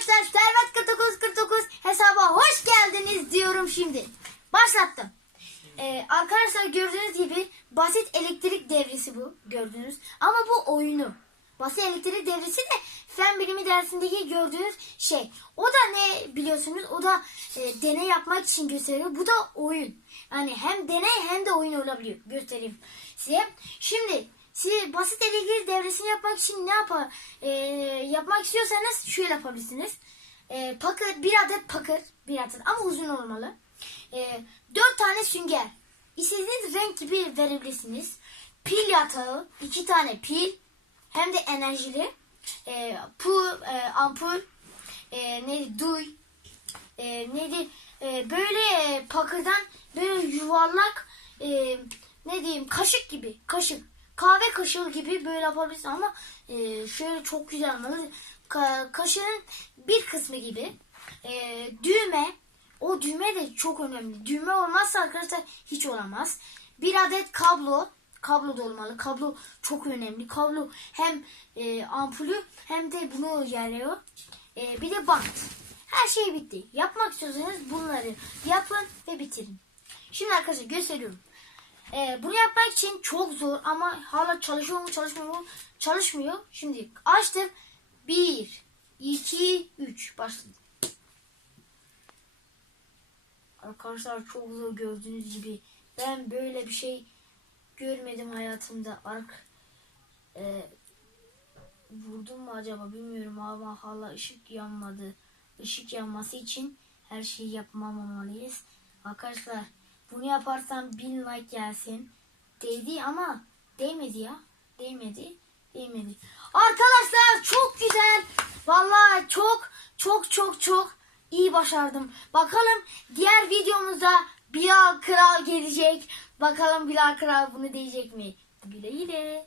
Arkadaşlar Servet 4949 hesaba hoş geldiniz diyorum şimdi. Başlattım. Ee, arkadaşlar gördüğünüz gibi basit elektrik devresi bu gördüğünüz. Ama bu oyunu. Basit elektrik devresi de fen bilimi dersindeki gördüğünüz şey. O da ne biliyorsunuz? O da e, deney yapmak için gösteriyor. Bu da oyun. Yani hem deney hem de oyun olabiliyor. Göstereyim size. Şimdi siz basit elektrik devresini yapmak için ne yapar? E, yapmak istiyorsanız şöyle yapabilirsiniz. E, pakır, bir adet pakır. Bir adet ama uzun olmalı. E, dört tane sünger. İstediğiniz renk gibi verebilirsiniz. Pil yatağı, iki tane pil, hem de enerjili. E, pu, e, ampul, e, neydi, duy, e, neydi, e, böyle e, pakırdan böyle yuvarlak, e, ne diyeyim, kaşık gibi, kaşık. Kahve kaşığı gibi böyle yapabilirsin ama e, şöyle çok güzel olmalı. Ka- kaşığın bir kısmı gibi. E, düğme, o düğme de çok önemli. Düğme olmazsa arkadaşlar hiç olamaz. Bir adet kablo. Kablo da olmalı. Kablo çok önemli. Kablo hem e, ampulü hem de bunu yarıyor. E, bir de bant. Her şey bitti. Yapmak istiyorsanız bunları yapın ve bitirin. Şimdi arkadaşlar gösteriyorum. E, bunu yapmak için çok zor ama hala çalışıyor mu çalışmıyor mu? Çalışmıyor. Şimdi açtım. 1, 2, 3. Başladı. Arkadaşlar çok zor gördüğünüz gibi. Ben böyle bir şey görmedim hayatımda. Ark e, vurdum mu acaba bilmiyorum ama hala ışık yanmadı. Işık yanması için her şeyi yapmamalıyız. Arkadaşlar bunu yaparsam bin like gelsin. Değdi ama değmedi ya. Değmedi. Değmedi. Arkadaşlar çok güzel. Vallahi çok çok çok çok iyi başardım. Bakalım diğer videomuzda Bilal Kral gelecek. Bakalım Bilal Kral bunu diyecek mi? Güle güle.